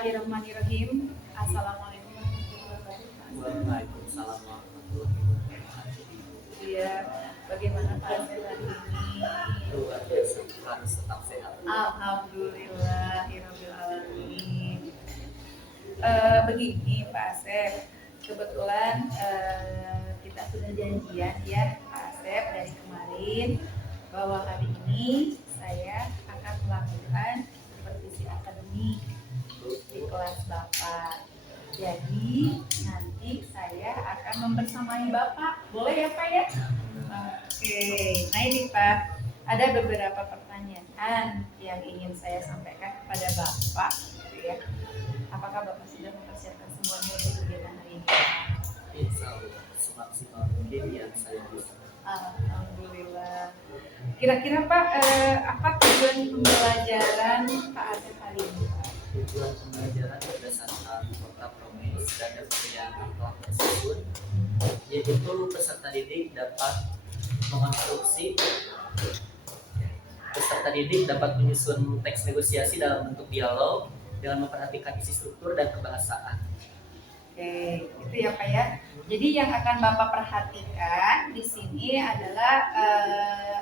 Bismillahirrahmanirrahim. Assalamualaikum warahmatullahi wabarakatuh. Waalaikumsalam warahmatullahi wabarakatuh. Iya, bagaimana Pak Asep hari ini? Luar biasa, harus tetap sehat. Alhamdulillahirabbil alamin. Begini Pak Asep, kebetulan kita sudah janjian ya Pak Asep dari kemarin bahwa hari ini saya akan melakukan supervisi akademik di kelas Bapak. Jadi nanti saya akan membersamai Bapak. Boleh ya Pak ya? Oke. Nah ini Pak, ada beberapa pertanyaan yang ingin saya sampaikan kepada Bapak gitu ya. Apakah Bapak sudah mempersiapkan semuanya untuk kegiatan hari ini? Insya Allah semaksimal mungkin yang saya bisa. Alhamdulillah. Kira-kira Pak, apa tujuan pembelajaran Pak Asep hari ini? Tujuan pembelajaran berdasarkan program Promes dan yang telah tersebut, yaitu peserta didik dapat mengonstruksi menyusun teks negosiasi dalam bentuk dialog dengan memperhatikan isi struktur dan kebahasaan. Oke, itu ya Pak ya. Jadi yang akan Bapak perhatikan di sini adalah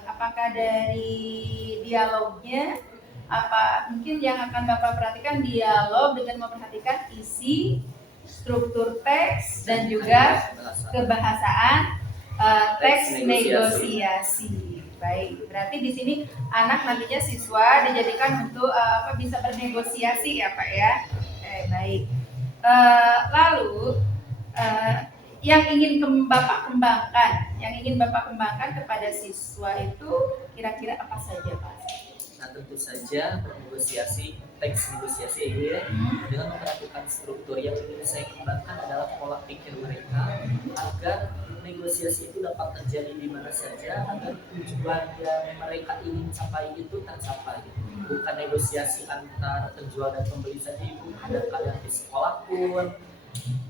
apakah dari dialognya, apa mungkin yang akan Bapak perhatikan dialog dengan memperhatikan isi, struktur teks dan juga kebahasaan teks negosiasi. Baik, berarti di sini anak nantinya siswa dijadikan untuk bisa bernegosiasi ya Pak ya. Baik. Lalu yang ingin Bapak kembangkan kepada siswa itu kira-kira apa saja Pak? Nah tentu saja bernegosiasi, teks negosiasi ini ya, dengan memperhatikan struktur yang ingin saya kembangkan adalah pola pikir mereka agar negosiasi itu dapat terjadi di mana saja agar tujuan yang mereka ingin capai itu tercapai. Bukan negosiasi antar penjual dan pembeli saja, ibu kadang-kadang di sekolah pun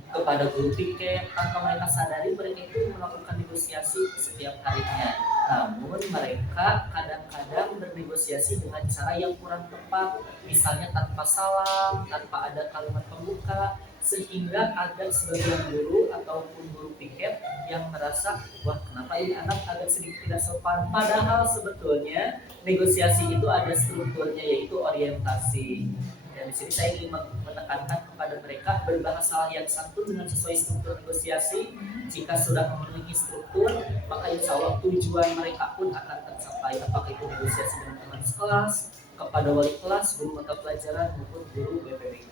kepada guru piket tanpa mereka sadari mereka itu melakukan negosiasi setiap harinya. Namun mereka kadang-kadang bernegosiasi dengan cara yang kurang tepat, misalnya tanpa salam, tanpa ada kalimat pembuka, sehingga ada sebagian guru ataupun guru piket yang merasa, wah kenapa ini anak agak sedikit tidak sopan. Padahal sebetulnya negosiasi itu ada strukturnya, yaitu orientasi. Dan di sini saya ingin menekankan kepada mereka berbahasa yang santun dengan sesuai struktur negosiasi. Jika sudah memenuhi struktur, maka insya Allah tujuan mereka pun akan tercapai. Apakah itu negosiasi dengan teman sekelas, kepada wali kelas, guru mata pelajaran maupun guru BPPK.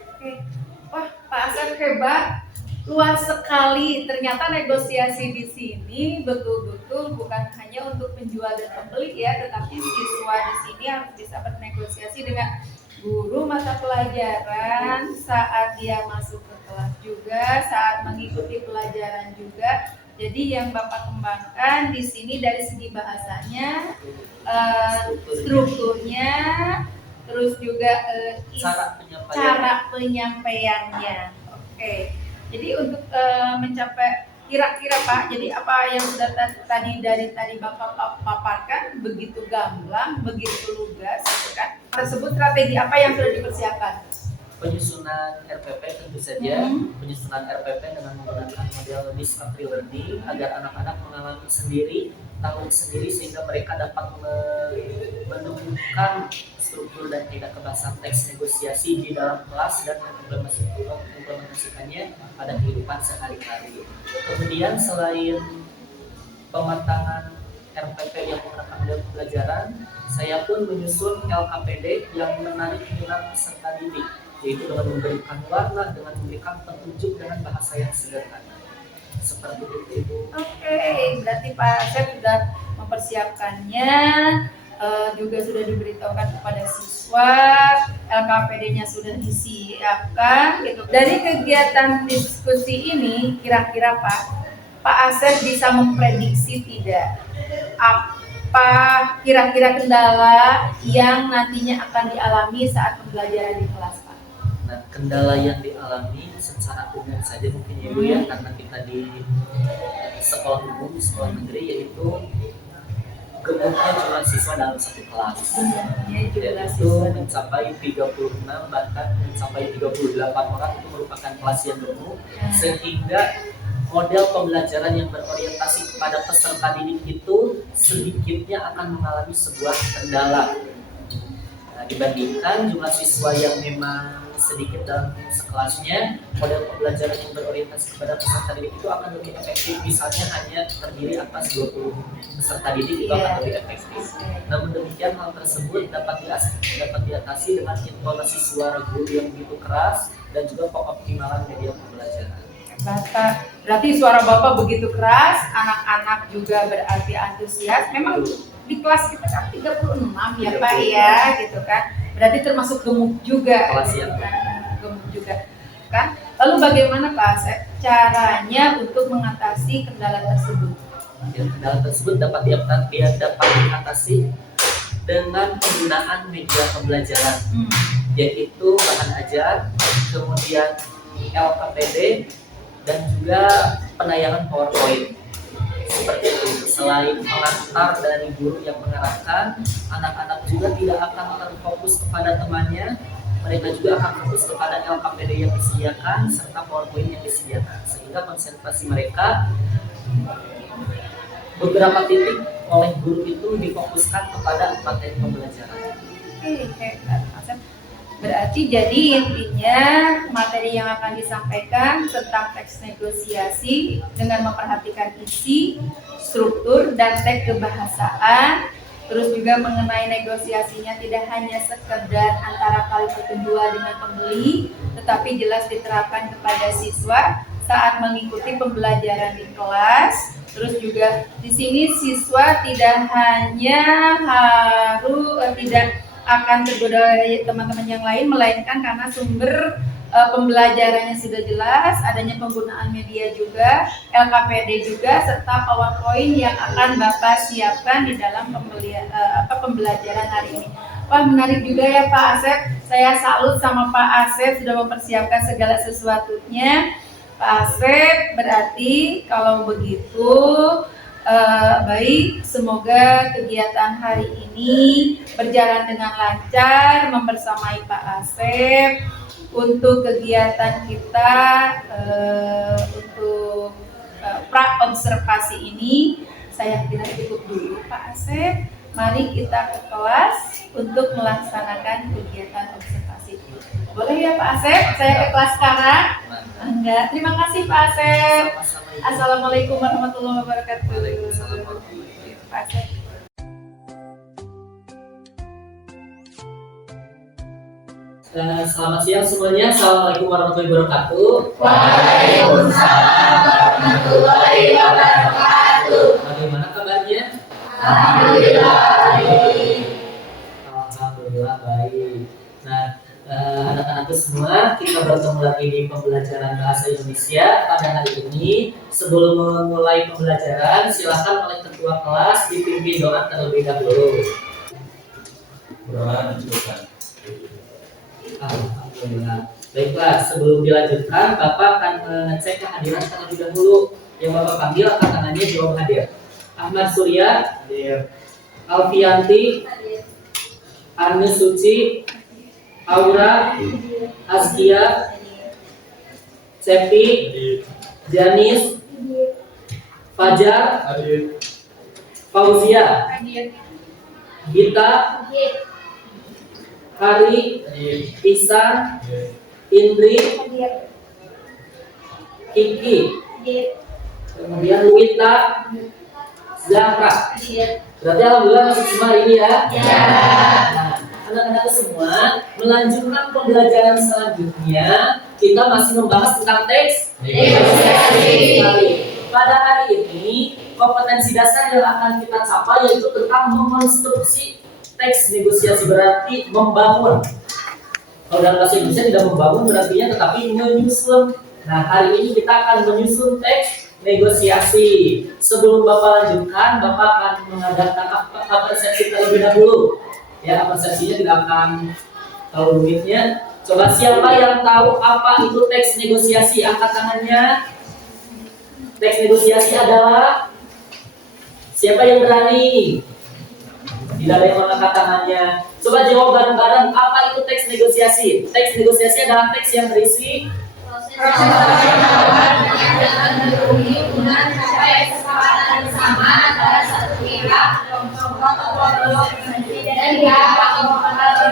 Oke, wah Pak Asep hebat, luas sekali. Ternyata negosiasi di sini betul-betul bukan hanya untuk penjual dan pembeli ya, tetapi siswa di sini harus bisa bernegosiasi dengan guru mata pelajaran saat dia masuk ke kelas juga, saat mengikuti pelajaran juga. Jadi yang Bapak kembangkan di sini dari segi bahasanya, strukturnya, terus juga cara penyampaiannya. Oke. Jadi untuk mencapai kira-kira Pak, jadi apa yang sudah tadi Bapak paparkan begitu gamblang, begitu lugas, gitu kan? Tersebut strategi apa yang sudah dipersiapkan? Penyusunan RPP tentu saja, penyusunan RPP dengan menggunakan model disruptive learning agar anak-anak mengalami sendiri, tahu sendiri sehingga mereka dapat menemukan struktur dan tidak kebahasaan teks negosiasi di dalam kelas dan mengimplementasikannya pada kehidupan sehari-hari. Kemudian selain pematangan RPP yang menggunakan model pembelajaran, saya pun menyusun LKPD yang menarik minat peserta didik, yaitu dengan memberikan warna, dengan memberikan petunjuk dengan bahasa yang sederhana. Seperti itu Ibu. Oke, berarti Pak Asep sudah mempersiapkannya, juga sudah diberitahukan kepada siswa, LKPD-nya sudah disiapkan gitu. Dari kegiatan diskusi ini, kira-kira Pak Asep bisa memprediksi tidak apa kira-kira kendala yang nantinya akan dialami saat pembelajaran di kelas Pak? Nah, kendala yang dialami secara umum saja mungkin ya Bu ya, karena kita di sekolah umum, di sekolah negeri, yaitu gemuknya jumlah siswa dalam satu kelas. Jumlah Itu siswa mencapai 36 bahkan mencapai 38 orang, itu merupakan kelas yang gemuk, sehingga model pembelajaran yang berorientasi kepada peserta didik itu sedikitnya akan mengalami sebuah kendala. Nah, dibandingkan jumlah siswa yang memang sedikit dalam sekelasnya, model pembelajaran yang berorientasi kepada peserta didik itu akan lebih efektif. Misalnya hanya terdiri atas 20 peserta didik, itu akan lebih efektif. Namun demikian, hal tersebut dapat diatasi dengan intonasi suara guru yang begitu keras dan juga pengoptimalan media pembelajaran. Berarti suara Bapak begitu keras, anak-anak juga berarti antusias. Memang di kelas kita kan 36 ya Pak ya, gitu kan. Berarti termasuk gemuk juga. Kelas yang gemuk juga kan. Lalu bagaimana Pak Asep caranya untuk mengatasi kendala tersebut? Ya, kendala tersebut dapat diatasi dengan penggunaan media pembelajaran, yaitu bahan ajar, kemudian LKPD, dan juga penayangan PowerPoint. Seperti itu. Selain pengantar dari guru yang mengarahkan, anak-anak juga tidak akan terfokus kepada temannya. Mereka juga akan fokus kepada LKPD yang disediakan serta PowerPoint yang disediakan, sehingga konsentrasi mereka beberapa titik oleh guru itu difokuskan kepada materi pembelajaran. Berarti jadi intinya materi yang akan disampaikan tentang teks negosiasi dengan memperhatikan isi, struktur, dan teks kebahasaan. Terus juga mengenai negosiasinya tidak hanya sekedar antara kali kedua dengan pembeli, tetapi jelas diterapkan kepada siswa saat mengikuti pembelajaran di kelas. Terus juga di sini siswa tidak hanya tidak akan tergoda teman-teman yang lain, melainkan karena sumber pembelajarannya sudah jelas, adanya penggunaan media juga, LKPD juga, serta PowerPoint yang akan Bapak siapkan di dalam pembelajaran hari ini. Wah, menarik juga ya Pak Asep. Saya salut sama Pak Asep sudah mempersiapkan segala sesuatunya. Pak Asep, berarti kalau begitu baik, semoga kegiatan hari ini berjalan dengan lancar, membersamai Pak Asep untuk kegiatan kita untuk pra-observasi ini. Saya kira cukup dulu Pak Asep. Mari kita ke kelas untuk melaksanakan kegiatan observasi. Boleh ya Pak Asep? Saya ke kelas sekarang? Enggak. Terima kasih Pak Asep. Assalamualaikum warahmatullahi wabarakatuh. Pak Asep. Selamat siang semuanya. Assalamualaikum warahmatullahi wabarakatuh. Waalaikumsalam warahmatullahi wabarakatuh. Bagaimana kabarnya? Alhamdulillah baik. Alhamdulillah baik. Nah, anak-anakku semua, kita bertemu lagi di pembelajaran bahasa Indonesia pada hari ini. Sebelum memulai pembelajaran, silakan oleh ketua kelas dipimpin doa terlebih dahulu. Doa dicukupkan. Alhamdulillah. Baiklah, sebelum dilanjutkan, Bapak akan mengecek kehadiran terlebih dahulu. Yang Bapak panggil angkat tangannya jawab hadir. Ahmad Surya, Alfianti, Anies Suci, Aura, Azkia, Cepi, Janis, Fajar, Fauzia, Gita, Hari, Ihsan, Indri, Kiki, kemudian Wita, Zahra. Berarti alhamdulillah masih semua ini ya. Nah, anak-anak semua, melanjutkan pembelajaran selanjutnya, kita masih membahas tentang teks negosiasi. Pada hari ini, kompetensi dasar yang akan kita capai yaitu tentang memonstruksi teks negosiasi, berarti membangun. Kalau dalam bahasa Indonesia tidak membangun berarti tetapi menyusun. Nah, hari ini kita akan menyusun teks negosiasi. Sebelum Bapak lanjutkan, Bapak akan mengadakan persepsi terlebih dahulu. Ya, persepsinya tidak akan terlalu rumitnya. Coba siapa yang tahu apa itu teks negosiasi? Angkat tangannya. Teks negosiasi adalah siapa yang berani? Tidak ada yang mengangkat tangannya. Coba jawab bareng-bareng, apa itu teks negosiasi? Teks negosiasi adalah teks yang berisi Proses penawaran yang dapat berunding guna mencapai kesepakatan bersama antara satu pihak dan pihak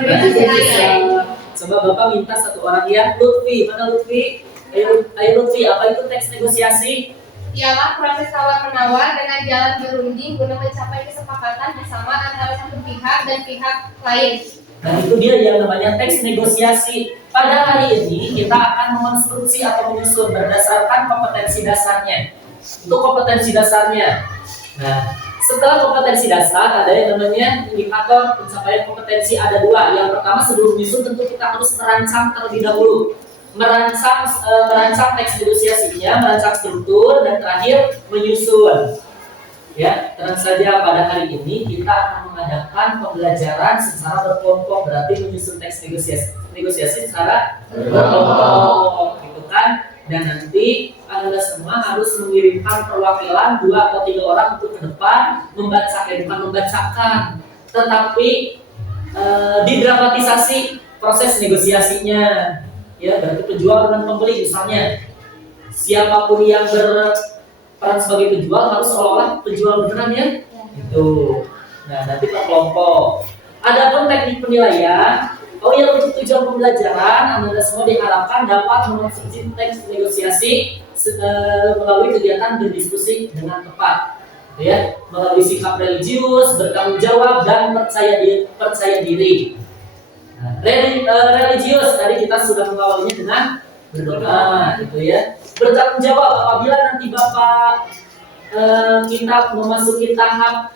organisasi lain. Coba Bapak minta satu orang ya, Lutfi. Mana Lutfi? Ayo Lutfi, apa itu teks negosiasi? Ialah proses tawar-menawar dengan jalan berunding guna mencapai kesepakatan bersama antara satu pihak dan pihak lain. Dan itu dia yang namanya teks negosiasi. Pada hari ini kita akan mengonstruksi atau menyusun berdasarkan kompetensi dasarnya. Itu kompetensi dasarnya. Nah, setelah kompetensi dasar ada yang namanya indikator pencapaian kompetensi, ada dua. Yang pertama, sebelum menyusun tentu kita harus merancang terlebih dahulu. Merancang teks negosiasinya, merancang struktur, dan terakhir menyusun. Ya, tenang saja pada hari ini kita akan mengadakan pembelajaran secara berkelompok, berarti menyusun teks negosiasi secara berkelompok, gitu kan? Dan nanti Anda semua harus mengirimkan perwakilan 2 atau 3 orang untuk ke depan bukan membacakan, tetapi didramatisasi proses negosiasinya. Ya, berarti penjual dengan pembeli misalnya, siapapun yang berperan sebagai penjual harus seolah-olah penjual beneran ya. Itu. Nah, nanti per kelompok. Adapun teknik penilaian, untuk tujuan pembelajaran, Anda semua diharapkan dapat mengonstruksi teks negosiasi melalui kegiatan berdiskusi dengan tepat, ya, melalui sikap religius, bertanggung jawab, dan percaya diri. Nah, religius tadi kita sudah mengawalinya dengan berdoa, gitu ya. Bertanggung jawab, apabila nanti Bapak kita memasuki tahap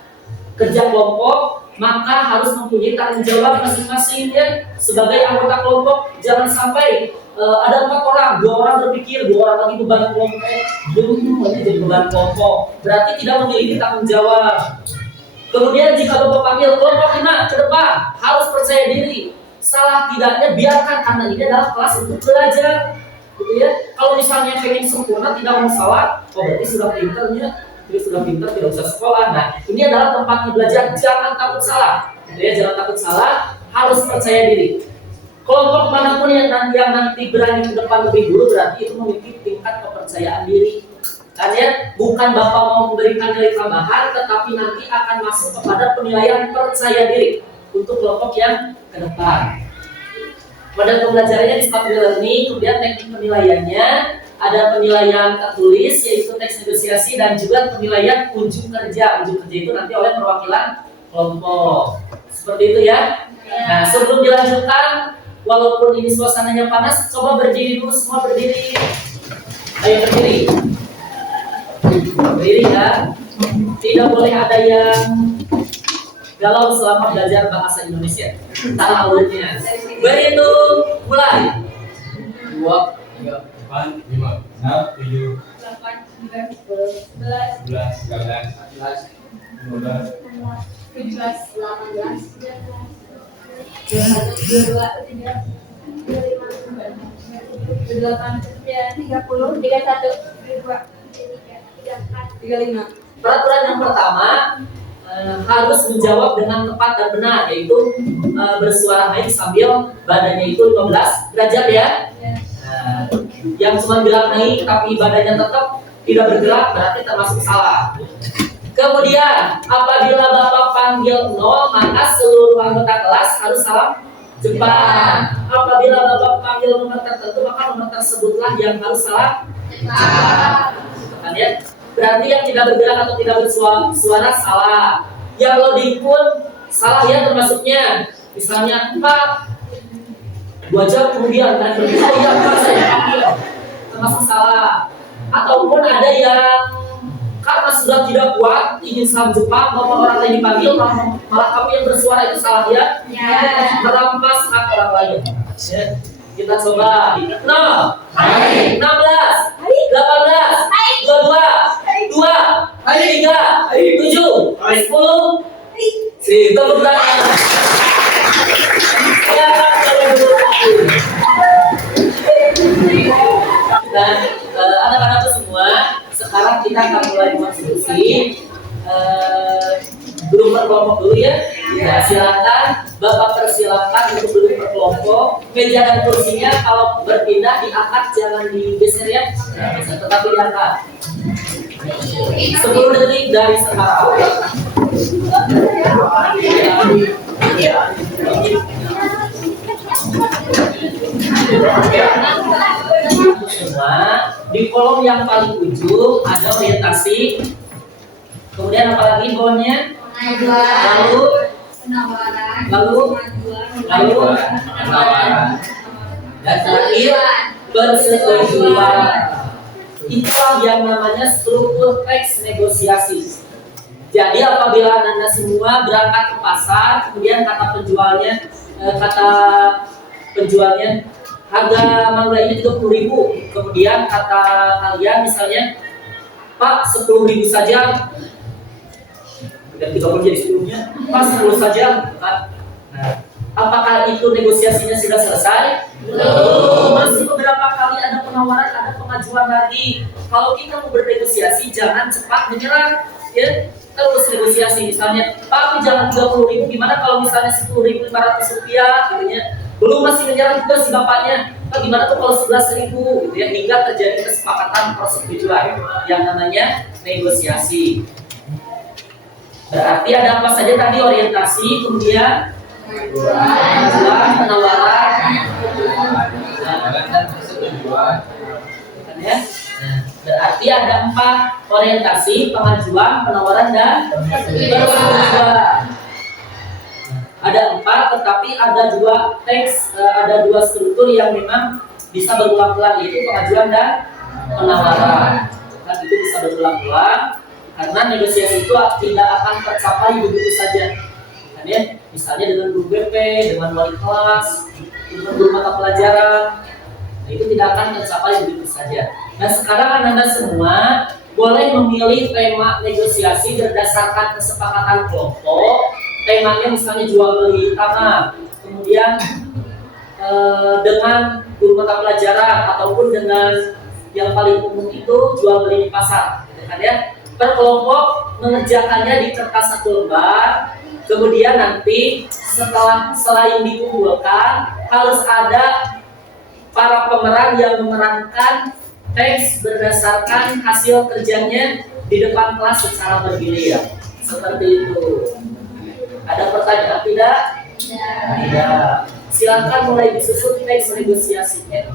kerja kelompok, maka harus mempunyai tanggung jawab masing-masing ya. Sebagai anggota kelompok, jangan sampai ada 4 orang, 2 orang berpikir, 2 orang lagi beban kelompok, jadi beban kelompok, berarti tidak memiliki tanggung jawab. Kemudian jika Bapak panggil kelompok 5 ke depan, harus percaya diri. Salah tidaknya biarkan, karena ini adalah kelas untuk belajar, gitu ya. Kalau misalnya pengen sempurna tidak masalah, berarti sudah pinternya. Jadi sudah pintar, tidak usah sekolah. Nah, ini adalah tempatnya belajar. Jangan takut salah, gitu ya. Jangan takut salah, harus percaya diri. Kelompok manapun yang nanti berani ke depan lebih dulu, berarti itu memiliki tingkat kepercayaan diri. Karena bukan Bapak mau memberikan nilai tambahan, tetapi nanti akan masuk kepada penilaian percaya diri untuk kelompok yang ke depan. Model pembelajarannya di start learning, kemudian teknik penilaiannya. Ada penilaian tertulis yaitu teks negosiasi, dan juga penilaian ujung kerja. Ujung kerja itu nanti oleh perwakilan kelompok. Seperti itu ya. Nah, sebelum dilanjutkan, walaupun ini suasananya panas, coba berdiri dulu, semua berdiri. Ayo berdiri. Berdiri ya. Tidak boleh ada yang galau selama belajar bahasa Indonesia. Tangan mulutnya. Berhitung mulai. 2, 3, 4, 5, 6, 7, 8, 9, 10, 11, 11, 12, 13, 17, 18, 35. Peraturan yang pertama harus menjawab dengan tepat dan benar, yaitu bersuara naik sambil badannya itu 15 derajat ya. Nah, yang cuma bilang naik tapi badannya tetap tidak bergerak berarti termasuk salah. Kemudian apabila Bapak panggil 0, maka seluruh anggota kelas harus salam cepat. Apabila Bapak panggil nomor tertentu, maka nomor tersebutlah yang harus salam cepat. Kan ya? Berarti yang tidak bergerak atau tidak bersuara salah. Yang loading pun salah ya termasuknya. Misalnya 2 jam kemudian dan saya panggil, termasuk salah. Ataupun ada yang karena sudah tidak kuat ingin salam Jepang, bapak orang lain dipanggil, malah kamu yang bersuara, itu salah ya. Merampas hak orang lain ya. Kita coba 0, 16, 18, 22, 2, 3, 7, 10. Tepuk tangan. Dan anak-anakku semua, sekarang kita akan mulai konstruksi. Belum berkelompok dulu ya. Nah, silakan Bapak persilakan untuk duduk berkelompok. Meja dan kursinya kalau berpindah diangkat, jangan digeser ya. Nah, bisa tetapi diangkat. 10 detik dari sekarang. Semua di kolom yang paling ujung ada orientasi. Kemudian apa lagi bawahnya? Lalu penawaran. Dan terakhir persetujuan. Itulah yang namanya struktur teks negosiasi. Jadi apabila Anda semua berangkat ke pasar, kemudian kata penjualnya harga mangga ini 30.000, kemudian kata kalian misalnya, Pak 10.000 saja, dan 30 jadi 10-nya, Pak 10 saja. Nah, apakah itu negosiasinya sudah selesai? Belum. Masih beberapa kali ada penawaran, ada pengajuan lagi. Kalau kita mau bernegosiasi, jangan cepat menyerah, ya. Terus negosiasi, misalnya, Pak jangan 30.000, gimana kalau misalnya 10.500 rupiah, gitu ya. Belum, masih menyerah juga si bapaknya. Pak gimana tuh kalau 11.000, gitu ya, hingga terjadi kesepakatan persetujuan yang namanya negosiasi. Berarti ada apa saja tadi? Orientasi, kemudian penawaran, dan persetujuan. Ya? Nah, berarti ada 4: orientasi, pengajuan, penawaran, dan persetujuan. Ada 4, tetapi ada 2 teks, ada 2 struktur yang memang bisa berulang-ulang, yaitu pengajuan dan penawaran. Nah, itu bisa berulang-ulang karena negosiasi itu tidak akan tercapai begitu saja. Kan ya? Misalnya dengan guru BP, dengan wali kelas, dengan guru mata pelajaran. Nah, itu tidak akan tercapai begitu saja. Nah, sekarang Anda semua boleh memilih tema negosiasi berdasarkan kesepakatan kelompok. Temanya misalnya jual beli tanah, kemudian dengan guru mata pelajaran, ataupun dengan yang paling umum itu jual beli di pasar, gitu kan ya. Per kelompok mengerjakannya di kertas 1 lembar. Kemudian nanti selain dikumpulkan, harus ada para pemeran yang memerankan teks berdasarkan hasil kerjanya di depan kelas secara bergiliran. Seperti itu. Ada pertanyaan tidak? Tidak. Silakan mulai disusun teks negosiasinya.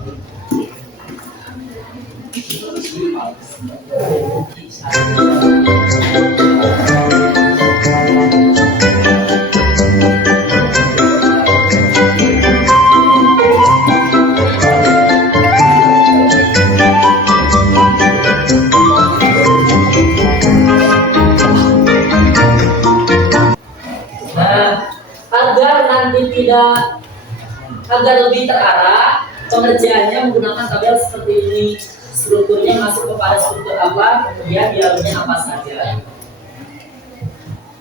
Agar lebih terarah, pengerjaannya menggunakan tabel seperti ini. Strukturnya masuk kepada struktur apa, kemudian dialognya apa saja.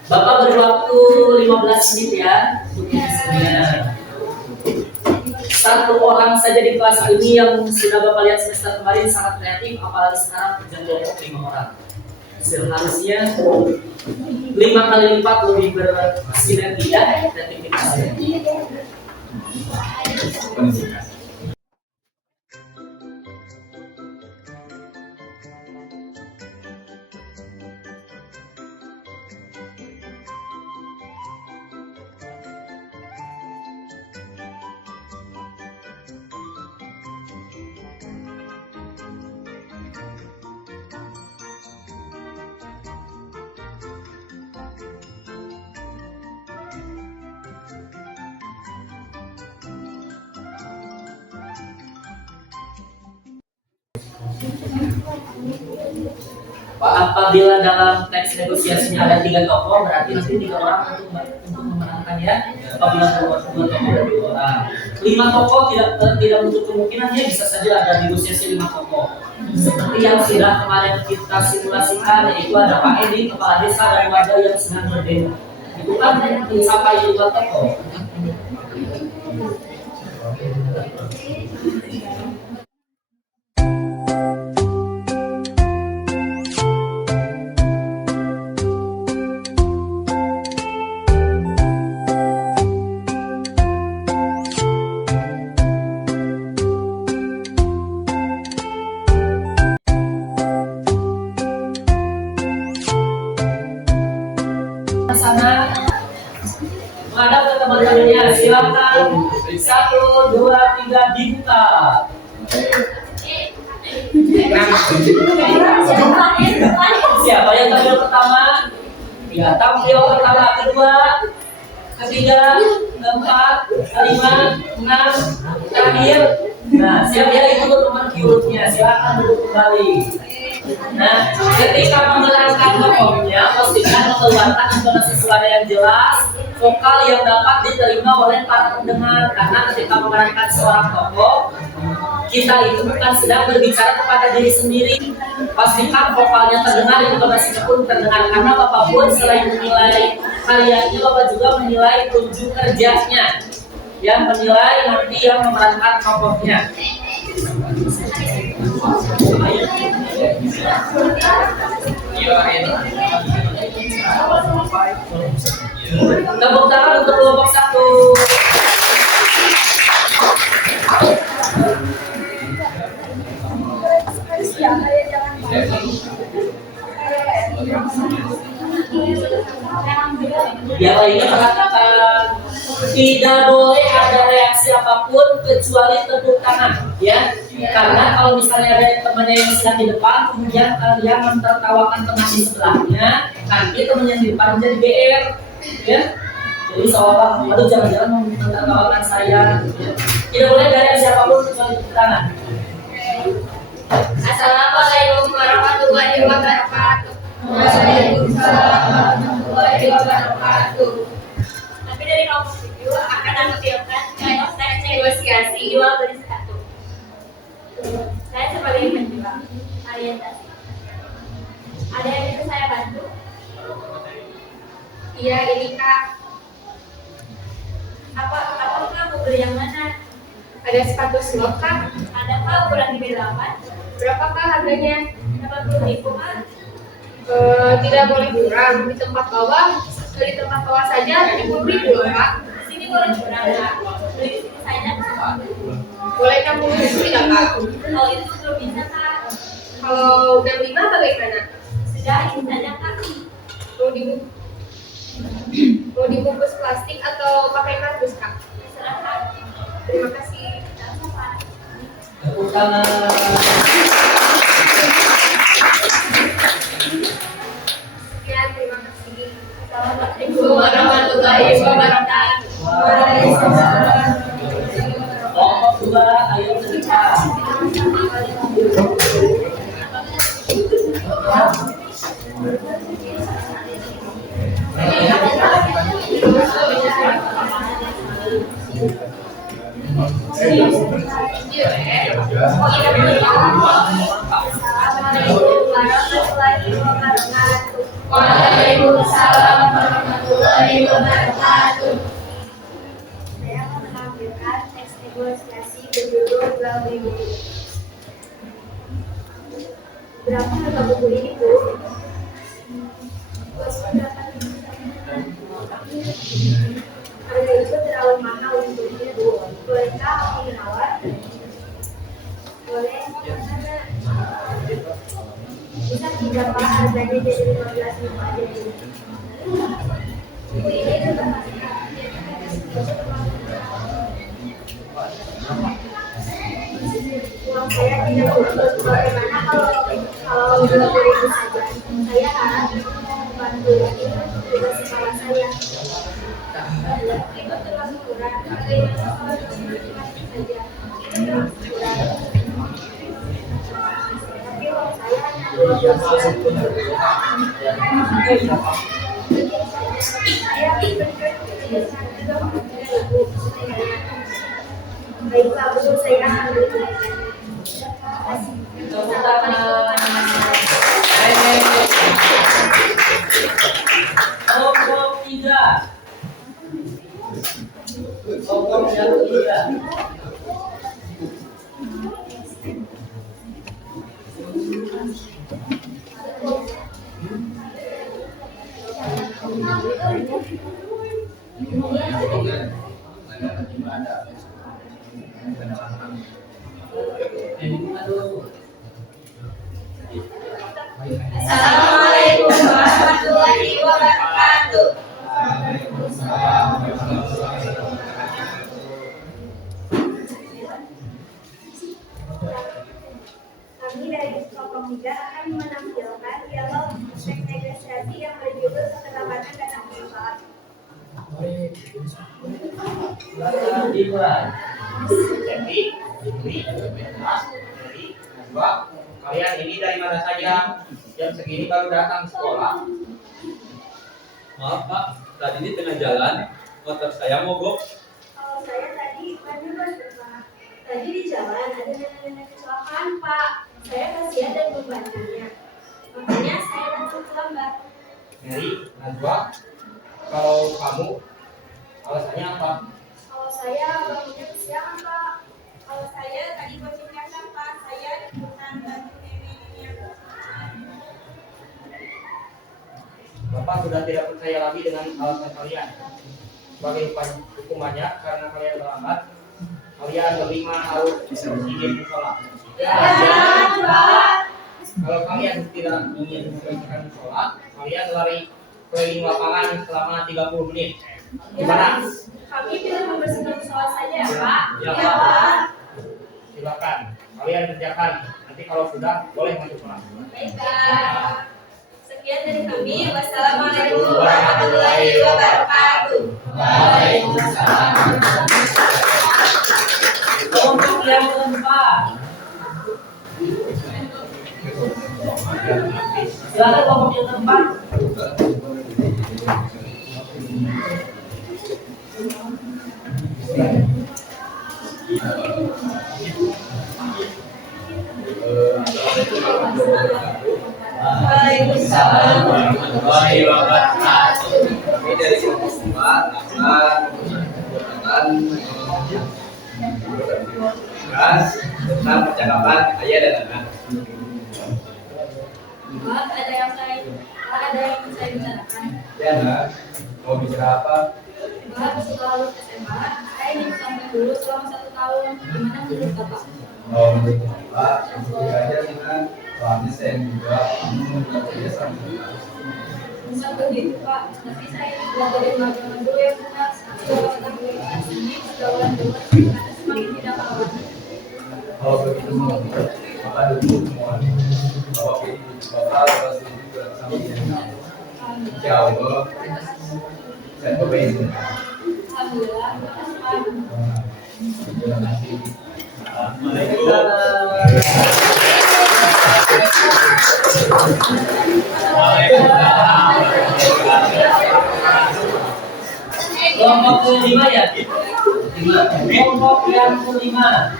Bapak beri waktu 15 menit ya untuk diskusinya. 1 orang saja di kelas ini yang sudah Bapak lihat semester kemarin sangat kreatif, apalagi sekarang kerja kelompok 5 orang. Seharusnya 5 kali lipat lebih bersinergi ya, kreativitasnya. Apabila dalam teks negosiasinya ada 3 tokoh, berarti nanti 3 orang untuk memenangkan ya. Apabila 2 tokoh ada 2 orang. 5 tokoh tidak untuk kemungkinannya bisa saja ada negosiasi 5 tokoh. Seperti yang sudah kemarin kita simulasikan, yaitu ada Pak Edi, kepala desa dan warga yang sedang berdemo. Itu kan mencapai 2 tokoh. 1, 2, 3 dibuka. Siapa yang tampil pertama? Ya, tampil pertama, kedua, ketiga, keempat, kelima, enam, terakhir. Nah, siap ya, itu nomor urutnya. Silakan duduk kembali. Nah, ketika menerangkan tokohnya, pastikan mengeluarkan intonasi suara yang jelas, vokal yang dapat diterima oleh para pendengar. Karena ketika menerangkan seorang tokoh, kita itu bukan sedang berbicara kepada diri sendiri. Pastikan vokalnya terdengar, intonasinya pun terdengar. Karena Bapak pun selain menilai karyanya, Bapak juga menilai tunjuk kerjanya, yang menilai nanti yang memerankan tokohnya. Tepuk tangan untuk kelompok 1. Yang lainnya perhatikan, tidak boleh ada reaksi apapun kecuali tepuk tangan, ya. Karena kalau misalnya ada temannya yang sedang di depan, kemudian kalian mentertawakan teman di sebelahnya, nanti teman yang di depan jadi GR, ya. Jadi seolah, aduh jangan-jangan mau mentertawakan saya. Ya. Tidak boleh ada reaksi apapun kecuali tepuk tangan. Assalamualaikum warahmatullahi wabarakatuh. Waalaikumsalam warahmatullahi wabarakatuh. Tapi dari kelompok 7 akan menampilkan teks negosiasi jual beli satu. Saya sebagai penjual orientasi. Ada yang bisa saya bantu? Iya, ini Kak. Apa mau beli yang mana? Ada sepatu slop Kak. Ada Pak ukuran 38? Berapa Kak harganya? 80.000 Pak. Tidak boleh kurang. Di tempat bawah saja 30.000 loh Kak. Di sini boleh kurang Kak. Beli di sini saja Kak. Boleh kamu tidak Kak? Kalau itu belum bisa Kak. Kalau udah 5 bagaimana? Sudah ini saja Kak. Mau dibungkus plastik atau pakai kardus Kak? Terserah Kak. Terima kasih. Sama Pak. Tepuk tangan. Sekian, terima kasih. Assalamualaikum warahmatullahi wabarakatuh. Waalaikumsalam. Kelompok 2, ayo berbicara. Waalaikumsalam warahmatullahi wabarakatuh. Saya akan menampilkan teks negosiasi berjudul jual beli buku. Berapa harga buku ini, Bu? Harga itu terlalu mahal untuknya, Bu. Bolehkah aku menawar? Boleh. Bisa tidak Pak, harganya jadi 15.000 aja dulu. Buku ini juga uang saya tidak cukup. Bagaimana kalau 20.000 saja? Saya harap membantu ini untuk tugas sekolah saya. Itu terlalu kurang. Bagaimana kalau 20.000 saja? Itu terlalu kurang. Tapi uang saya hanya 12.000. Saya berpikir juga mengambil ibu. Baiklah, Bu, saya akan beli. Tepuk tangan. Kelompok 3. Kelompok yang 3. Assalamualaikum warahmatullahi wabarakatuh. Jadi, Mbak, kalian ini dari mana saja? Jam segini baru datang sekolah. Maaf Pak, tadi ini tengah jalan, motor saya mogok. Kalau saya tadi banyak Pak. Tadi di jalan ada nenek-nenek kecelakaan Pak. Saya kasihan dan membantunya. Makanya saya datang terlambat. Mary, Najwa, kalau kamu alasannya apa? Kalau saya bangunnya kesiangan Pak. Kalau saya tadi bocor kacang Pak. Saya ikutan bantu nenek-neneknya. Bapak sudah tidak percaya lagi dengan alasan kalian. Sebagai hukumannya, karena kalian terlambat, kalian berlima harus izin sholat. Kalau kalian tidak ingin membersihkan sholat, kalian lari keliling lapangan selama 30 menit. Gimana? Kami pilih membersihkan sholat saja ya Pak. Ya, Pak. Silakan, kalian kerjakan. Nanti kalau sudah, boleh masuk kelas. Baiklah. Sekian dari kami. Wassalamualaikum warahmatullahi wabarakatuh. Waalaikumsalam. Untuk yang keempat, silakan kelompok yang keempat. Waalaikumsalam warahmatullahi wabarakatuh. Kami dari kelompok 4 akan membahas tentang percakapan ayah dan anak. Maaf, ada yang saya bicarakan. Ya, Nak. Mau bicara apa? Bapak setelah lulus SMA, saya ingin sampai dulu selama 1 tahun. Gimana menurut Bapak? Oh, menurut Bapak, seperti aja sih, Nak. Soalnya saya juga kerja sama. Bukan begitu Pak, tapi saya ingin belajar dari magang dulu ya Pak. Setelah kita belajar ini, sudah lanjut, karena semakin tidak kawan. Kalau begitu semua, Bapak dulu semua. Bapak pasti juga sama dengan Insya Allah, saya coba itu. Alhamdulillah, Pak. Terima kasih. Kelompok kelima ya? Kelompok yang kelima.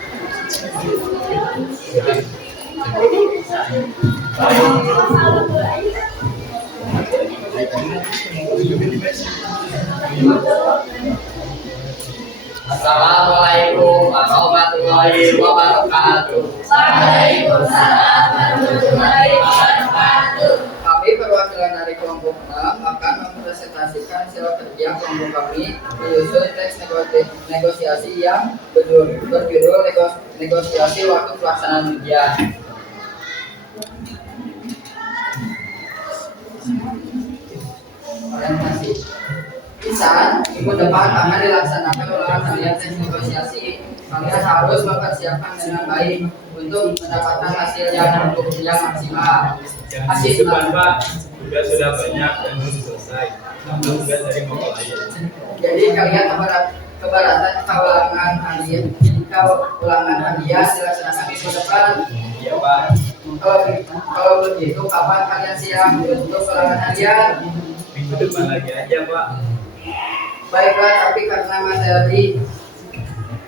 Assalamualaikum warahmatullahi wabarakatuh. Waalaikumsalam warahmatullahi wabarakatuh. Kami perwakilan dari kelompok 6 akan mempresentasikan hasil kerja kelompok kami menyusun teks negosiasi yang berjudul negosiasi waktu pelaksanaan ujian. Orientasi. Bisa, minggu depan akan dilaksanakan ulangan harian tes negosiasi. Kalian harus mempersiapkan dengan baik untuk mendapatkan hasil yang maksimal. Jangan beban Pak, sudah banyak dan belum selesai. Tambah tugas dari kelompok lain. Jadi kalian keberatan ulangan harian jika ulangan harian dilaksanakan minggu depan. Iya Pak. Kalau begitu kapan kalian siap untuk ulangan harian? Minggu depan lagi aja Pak. Baiklah, tapi karena materi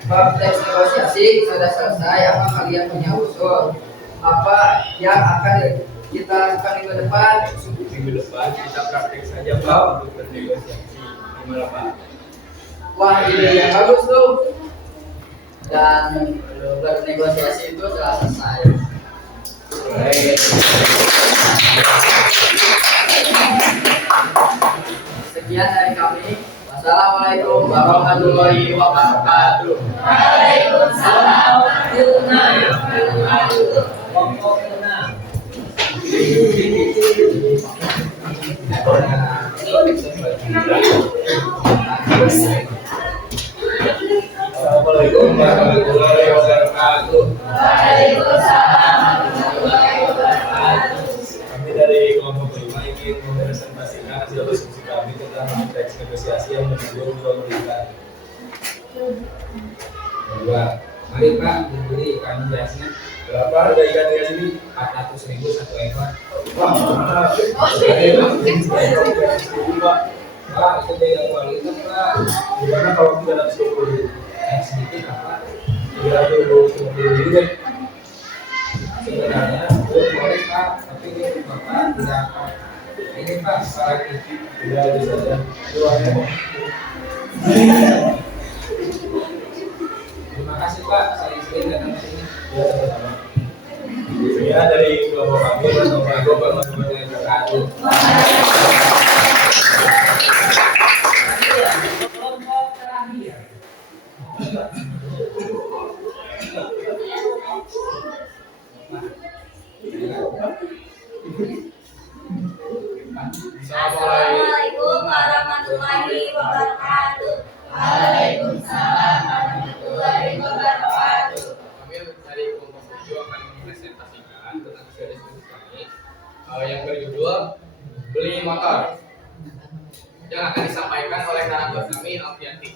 bab teks negosiasi sudah selesai, apa kalian punya usul? Apa yang akan kita lakukan minggu depan? Minggu depan kita praktek saja Pak untuk bernegosiasi. Gimana Pak? Wah, ide yang bagus tuh. Dan bernegosiasi itu telah selesai. Baik. Sekian dari kami. Wassalamualaikum warahmatullahi wabarakatuh. Waalaikumsalam warahmatullahi wabarakatuh. Kelompok keenam. Assalamualaikum warahmatullahi wabarakatuh. Waalaikumsalam warahmatullahi wabarakatuh. Kami dari kelompok 5 ingin mempresentasikan hasil diskusi kami tentang teks negosiasi yang berjudul jual belikan. dua. Mari Pak, beli ikan hiasnya. Berapa harga ikan hias ini? 400.000 satu ekor. Wah, mahal. Pak, itu beda kualitas Pak. Gimana kalau 350? Sedikit Pak. 350 deh. Sebenarnya boleh Pak, tapi ini Bapak tidak ini Pak, lagi udah bisa saja doanya. Terima kasih Pak, saya sering datang ke sini. Ya, sama-sama. Ya, dari kelompok kami, Assalamualaikum warahmatullahi wabarakatuh. Kelompok terakhir. Assalamualaikum warahmatullahi wabarakatuh. Waalaikumsalam warahmatullahi wabarakatuh. Kami dari kelompok 7 akan mempresentasikan tentang hasil diskusi kami yang berjudul Beli Motor yang akan disampaikan oleh narasumber kami Alfianti.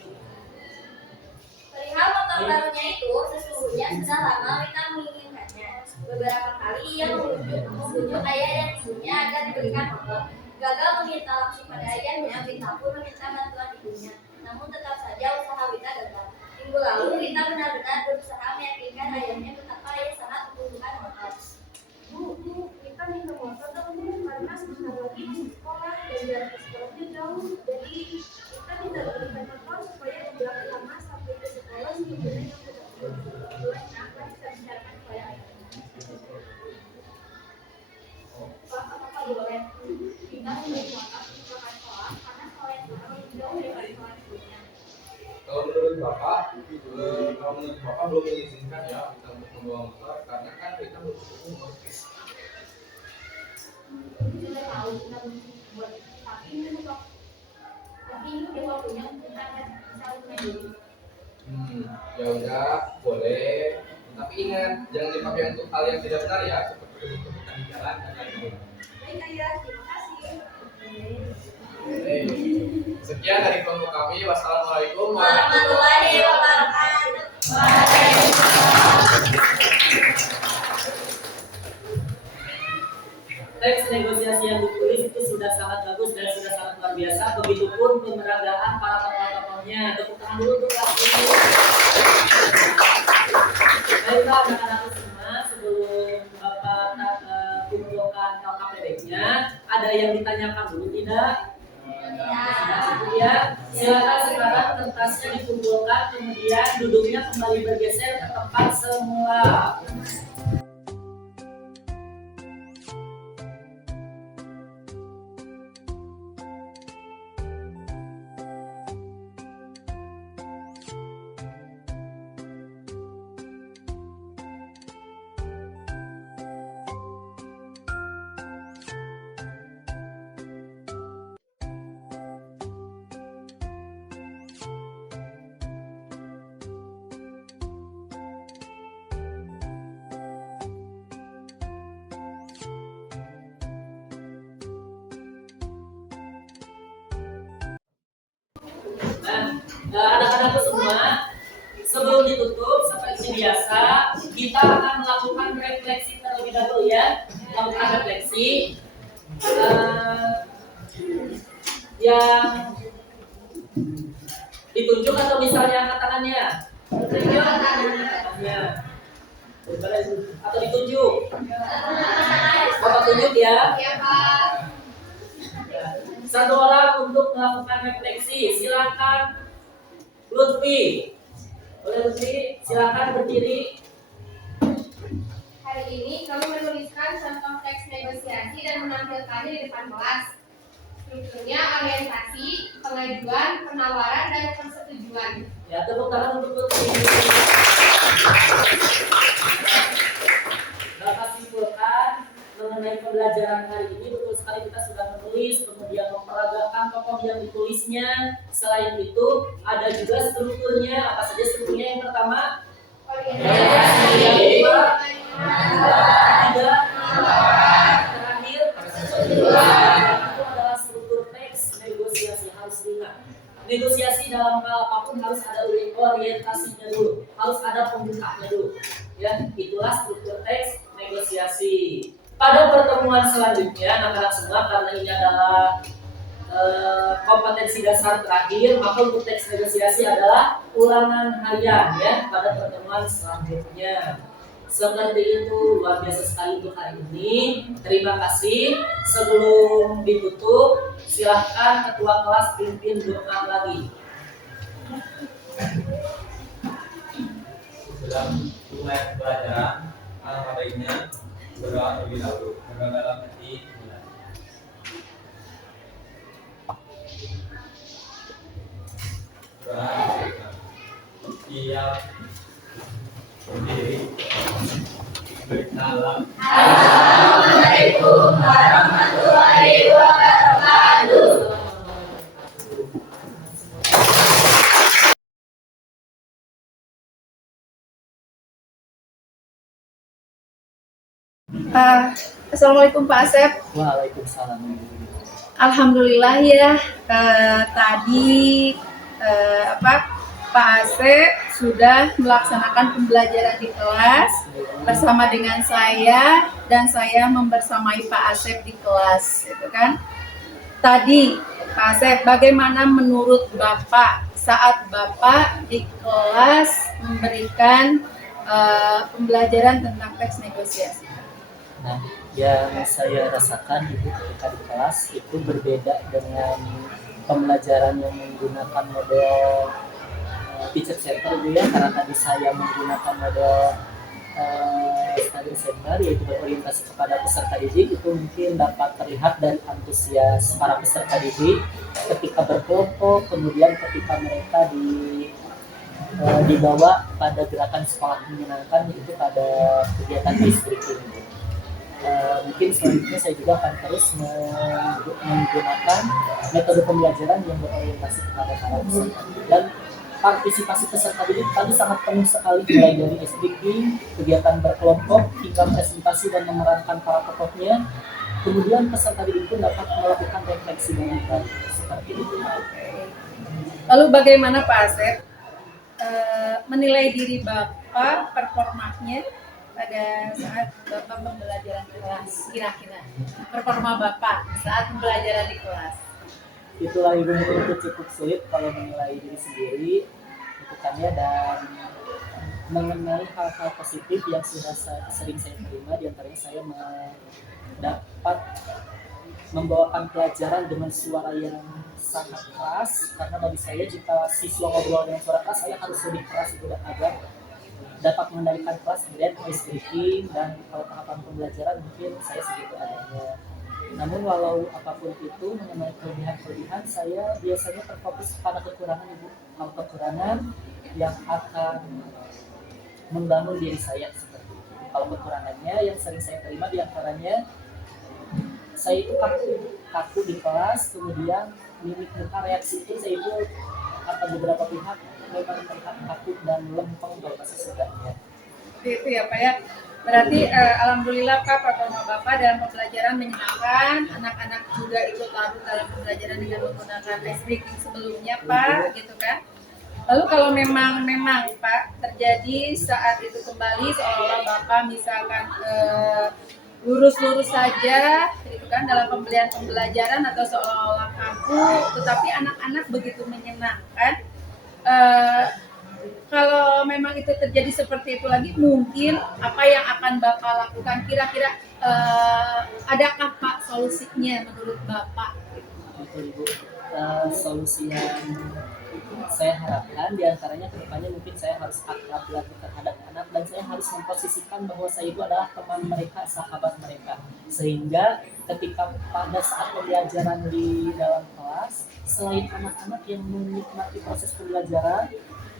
Perihal motor barunya itu sesungguhnya sudah lama Wita menginginkannya. Beberapa kali ia membujuk ayah dan ibunya agar diberikan motor. Gagal meminta langsung pada ayahnya, Wita pun meminta bantuan ibunya. Namun tetap saja usaha Wita gagal. Minggu lalu Wita benar-benar berusaha meyakinkan ayahnya betapa ayah sangat membutuhkan motor. Bu, kita minta motor dong Bu, karena sebentar lagi masuk sekolah dan jarak ke sekolahnya jauh. Jadi kita minta belikan motor supaya beberapa lama sampai ke sekolah sebelumnya yang sudah kebetulan apa bisa bicarakan supaya ayah. Pak, apakah boleh kita membeli motor di sekolah karena sekolah yang sekarang lebih jauh dari sekolah sebelumnya? Kalau menurut Bapak, belum mengizinkan ya kita untuk membawa motor karena kan kita belum cukup umur. Sudah tahu kita belum buat, tapi ini untuk udah waktunya untuk kita bisa dulu. Ya udah, boleh. Tapi ingat, jangan dipakai untuk hal yang tidak benar ya, seperti kebut-kebutan di jalan dan lain-lain. Baik ayah, terima kasih. Sekian dari kelompok kami. Wassalamualaikum Warahmatullahi wabarakatuh. Teks negosiasi yang ditulis itu sudah sangat bagus dan sudah sangat luar biasa. Begitupun pemeragaan para tokoh-tokohnya. Tepuk tangan dulu untuk kelas ini. Baiklah anak-anakku semua, sebelum Bapak kumpulkan LKPD-nya, ada yang ditanyakan dulu tidak? Ya, silakan sekarang kertasnya dikumpulkan, kemudian duduknya kembali bergeser ke tempat semula. Anak-anakku semua, sebelum ditutup seperti biasa, kita akan melakukan refleksi terlebih dahulu ya. Melakukan refleksi yang ditunjuk atau misalnya angkat tangannya? Ditunjuk tangannya. Atau ditunjuk? Bapak tunjuk ya? Iya Pak. Satu orang untuk melakukan refleksi, silakan Lutfi. Boleh Lutfi, silakan berdiri. Hari ini kami menuliskan contoh teks negosiasi dan menampilkannya di depan kelas. Strukturnya orientasi, pengajuan, penawaran, dan persetujuan. Ya, tepuk tangan untuk Lutfi. Dapat simpulkan mengenai pembelajaran hari ini, betul sekali kita sudah menulis, kemudian memperagakan tokoh yang ditulisnya. Selain itu, ada juga strukturnya. Apa saja strukturnya? Yang pertama, Orientasi, kedua, pengajuan, terakhir, persetujuan. Itu adalah struktur teks negosiasi. Harus diingat. Negosiasi dalam hal apapun harus ada orientasinya dulu. harus ada pembukanya dulu. Ya, itulah struktur teks negosiasi. Pada pertemuan selanjutnya, anak-anak semua, karena ini adalah kompetensi dasar terakhir, maka untuk teks negosiasi adalah ulangan harian ya pada pertemuan selanjutnya. Seperti itu, luar biasa sekali untuk hari ini. Terima kasih. Sebelum ditutup, silahkan ketua kelas pimpin doa lagi. Dalam mulai pelajaran, alangkah baiknya berdoa terlebih dahulu. Berdoa dalam hati mulai. Doa siap berdiri. Bersalam. Assalamualaikum warahmatullahi wabarakatuh. Assalamualaikum Pak Asep. Waalaikumsalam. Alhamdulillah ya, tadi Pak Asep sudah melaksanakan pembelajaran di kelas bersama dengan saya dan saya membersamai Pak Asep di kelas, gitu kan? Tadi Pak Asep, bagaimana menurut Bapak saat Bapak di kelas memberikan pembelajaran tentang teks negosiasi? Nah, yang saya rasakan Ibu ketika di kelas itu berbeda dengan pembelajaran yang menggunakan model teacher center Ibu ya, karena tadi saya menggunakan model study center yaitu berorientasi kepada peserta didik. Itu mungkin dapat terlihat dari antusias para peserta didik ketika berkelompok, kemudian ketika mereka dibawa pada gerakan sekolah menyenangkan, yaitu pada kegiatan icebreaking. Mungkin selanjutnya saya juga akan terus menggunakan metode pembelajaran yang berorientasi kepada para peserta, dan partisipasi peserta didik tadi sangat penuh sekali, mulai dari speaking, kegiatan berkelompok, hingga presentasi dan memerankan para tokohnya. Kemudian peserta didik pun dapat melakukan refleksi dengan baik seperti itu. Lalu bagaimana Pak Asep menilai diri Bapak, performanya pada saat Bapak pembelajaran di kelas? Kira-kira performa Bapak saat pembelajaran di kelas? Itulah Ibu, itu cukup sulit kalau menilai diri sendiri bukannya, dan mengenai hal-hal positif yang sudah sering saya terima, diantaranya saya dapat membawakan pelajaran dengan suara yang sangat keras, karena bagi saya jika siswa ngobrol dengan suara keras, saya harus lebih keras itu agar dapat mengendalikan kelas, kemudian icebreaking, dan kalau tahapan pembelajaran mungkin saya segitu adanya. Namun walau apapun itu, mengenai kelebihan-kelebihan, saya biasanya terfokus pada kekurangan Ibu. Kalau kekurangan yang akan membangun diri saya seperti itu. Kalau kekurangannya yang sering saya terima diantaranya, saya itu kaku di kelas, kemudian mimik muka reaksi itu saya itu kata beberapa pihak memang terlihat kaku dan lempeng kalau bahasa Sundanya. Itu ya Pak ya. Berarti alhamdulillah Pak, performa Bapak dalam pembelajaran menyenangkan, anak-anak juga ikut larut dalam pembelajaran dengan menggunakan icebreaking sebelumnya Pak, gitu kan. Lalu kalau memang Pak terjadi saat itu kembali seolah-olah Bapak misalkan lurus-lurus saja, gitu kan, dalam pembelajaran atau seolah-olah kaku, tetapi anak-anak begitu menyenangkan. Kalau memang itu terjadi seperti itu lagi, mungkin apa yang akan Bapak lakukan? Kira-kira adakah Pak solusinya menurut Bapak? Betul Ibu. Solusi yang saya harapkan diantaranya kedepannya mungkin saya harus akrab lagi terhadap anak, dan saya harus memposisikan bahwa saya itu adalah teman mereka, sahabat mereka, sehingga ketika pada saat pembelajaran di dalam kelas, selain anak-anak yang menikmati proses pembelajaran,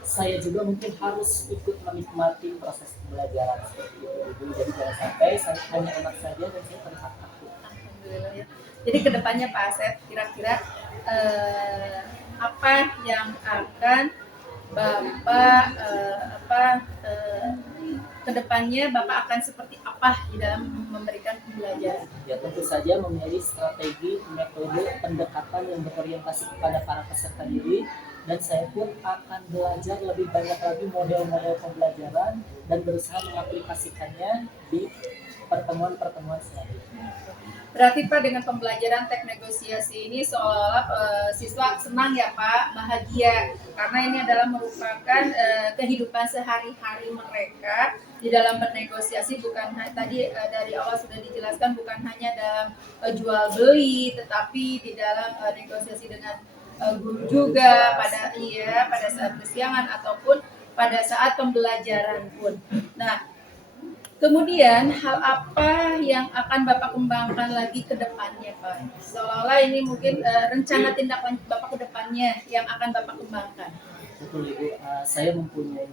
saya juga mungkin harus ikut menikmati proses pembelajaran seperti itu Ibu. Jadi jangan sampai saya hanya anak saja dan saya terlihat takut. Alhamdulillah ya. Jadi kedepannya Pak Asep, kira-kira apa yang akan Bapak kedepannya Bapak akan seperti apa di dalam memberikan pembelajaran? Ya tentu saja memilih strategi, metode, pendekatan yang berorientasi kepada para peserta didik, dan saya pun akan belajar lebih banyak lagi model-model pembelajaran dan berusaha mengaplikasikannya di pertemuan-pertemuan selanjutnya. Berarti Pak dengan pembelajaran teknik negosiasi ini seolah-olah siswa senang ya Pak, bahagia karena ini adalah merupakan kehidupan sehari-hari mereka di dalam bernegosiasi, bukan tadi dari awal sudah dijelaskan bukan hanya dalam jual beli tetapi di dalam negosiasi dengan guru juga pada saat kesiangan ataupun pada saat pembelajaran pun. Nah, kemudian hal apa yang akan Bapak kembangkan lagi ke depannya Pak? Seolah-olah ini mungkin rencana tindak lanjut Bapak ke depannya yang akan Bapak kembangkan. Betul Ibu, saya mempunyai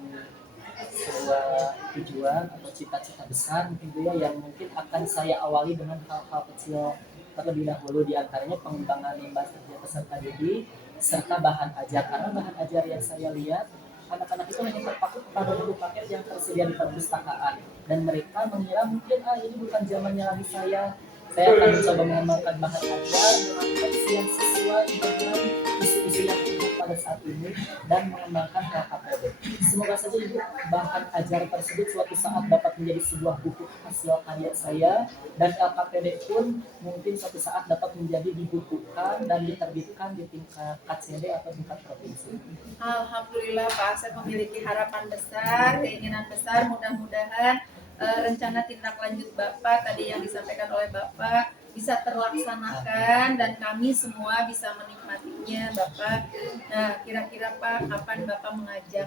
sebuah tujuan atau cita-cita besar mungkin Bu ya, yang mungkin akan saya awali dengan hal-hal kecil terlebih dahulu, di antaranya pengembangan lembaga kerja peserta didik serta bahan ajar, karena bahan ajar yang saya lihat anak-anak itu hanya terpaku pada buku paket yang tersedia di perpustakaan dan mereka mengira mungkin ini bukan zamannya lagi saya akan mencoba mengembangkan bahan ajar dengan versi yang sesuai dengan isu-isu yang ada pada saat ini dan mengembangkan LKPD. Semoga saja Ibu bahan ajar tersebut suatu saat dapat menjadi sebuah buku hasil karya saya dan LKPD pun mungkin suatu saat dapat menjadi dibukukan dan diterbitkan di tingkat KCD atau tingkat provinsi. Alhamdulillah Pak Asep memiliki harapan besar, keinginan besar, mudah-mudahan rencana tindak lanjut Bapak tadi yang disampaikan oleh Bapak bisa terlaksanakan dan kami semua bisa menikmatinya Bapak. Nah, kira-kira Pak, kapan Bapak mengajak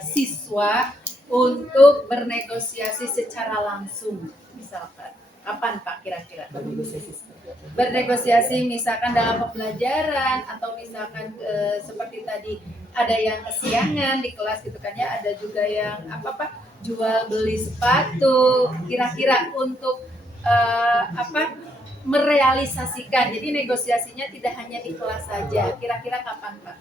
siswa untuk bernegosiasi secara langsung misalkan? Kapan Pak kira-kira? Bernegosiasi misalkan dalam pembelajaran atau misalkan seperti tadi ada yang kesiangan di kelas gitu kan ya, ada juga yang jual beli sepatu, kira-kira untuk merealisasikan. Jadi negosiasinya tidak hanya di kelas saja. Kira-kira kapan Pak?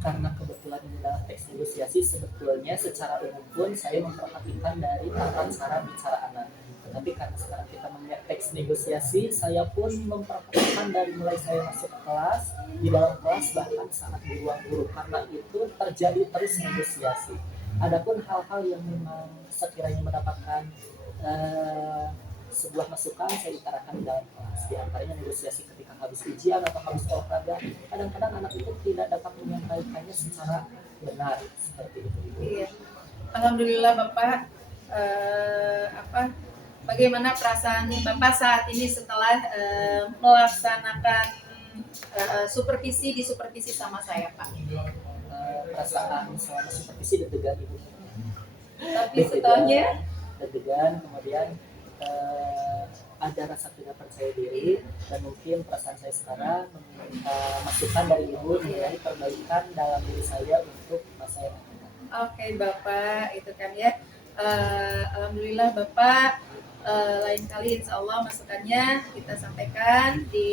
Karena kebetulan ini adalah teks negosiasi, sebetulnya secara umum pun saya memperhatikan dari tata cara bicara anak. Tetapi karena sekarang kita melihat teks negosiasi, saya pun memperhatikan dari mulai saya masuk ke kelas, di dalam kelas bahkan saat di ruang guru, karena itu terjadi terus negosiasi. Adapun hal-hal yang memang sekiranya mendapatkan sebuah masukan saya utarakan di dalam kelas, di antaranya negosiasi ketika habis ujian atau habis olahraga. Kadang-kadang anak itu tidak dapat menyampaikannya secara benar seperti itu. Iya. Alhamdulillah Bapak, bagaimana perasaan Bapak saat ini setelah melaksanakan supervisi sama saya Pak? Perasaan selama supervisi deg-degan Ibu. Tapi setelahnya deg-degan, kemudian ada rasa tidak percaya diri dan mungkin perasaan saya sekarang meminta masukan dari Ibu mengenai perbaikan dalam diri saya untuk masa yang akan datang. Oke Bapak, itu kan ya. Alhamdulillah Bapak, lain kali insya Allah masukannya kita sampaikan di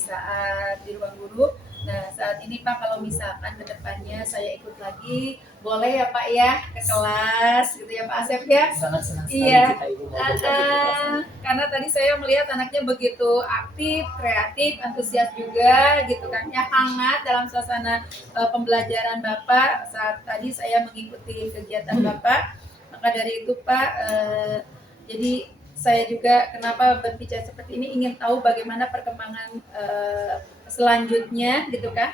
saat di ruang guru. Nah saat ini Pak, kalau misalkan ke depannya saya ikut lagi, boleh ya Pak ya ke kelas gitu ya Pak Asep ya? Sangat senang sekali Iya. jika Ibu mau berbagi. Karena tadi saya melihat anaknya begitu aktif, kreatif, antusias juga gitu kan ya, hangat dalam suasana pembelajaran Bapak saat tadi saya mengikuti kegiatan Bapak. Maka dari itu Pak, jadi saya juga kenapa berbicara seperti ini, ingin tahu bagaimana perkembangan selanjutnya gitu kan.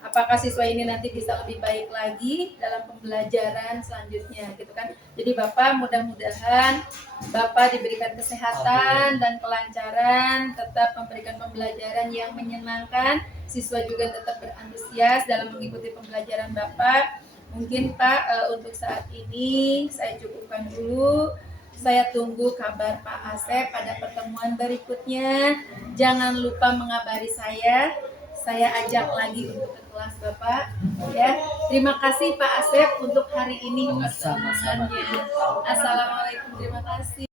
Apakah siswa ini nanti bisa lebih baik lagi dalam pembelajaran selanjutnya gitu kan. Jadi Bapak, mudah-mudahan Bapak diberikan kesehatan dan kelancaran, tetap memberikan pembelajaran yang menyenangkan, siswa juga tetap berantusias dalam mengikuti pembelajaran Bapak. Mungkin Pak, untuk saat ini saya cukupkan dulu. Saya tunggu kabar Pak Asep pada pertemuan berikutnya. Jangan lupa mengabari saya ajak lagi untuk ke kelas Bapak ya. Terima kasih Pak Asep untuk hari ini. Sama-sama. Assalamualaikum, terima kasih.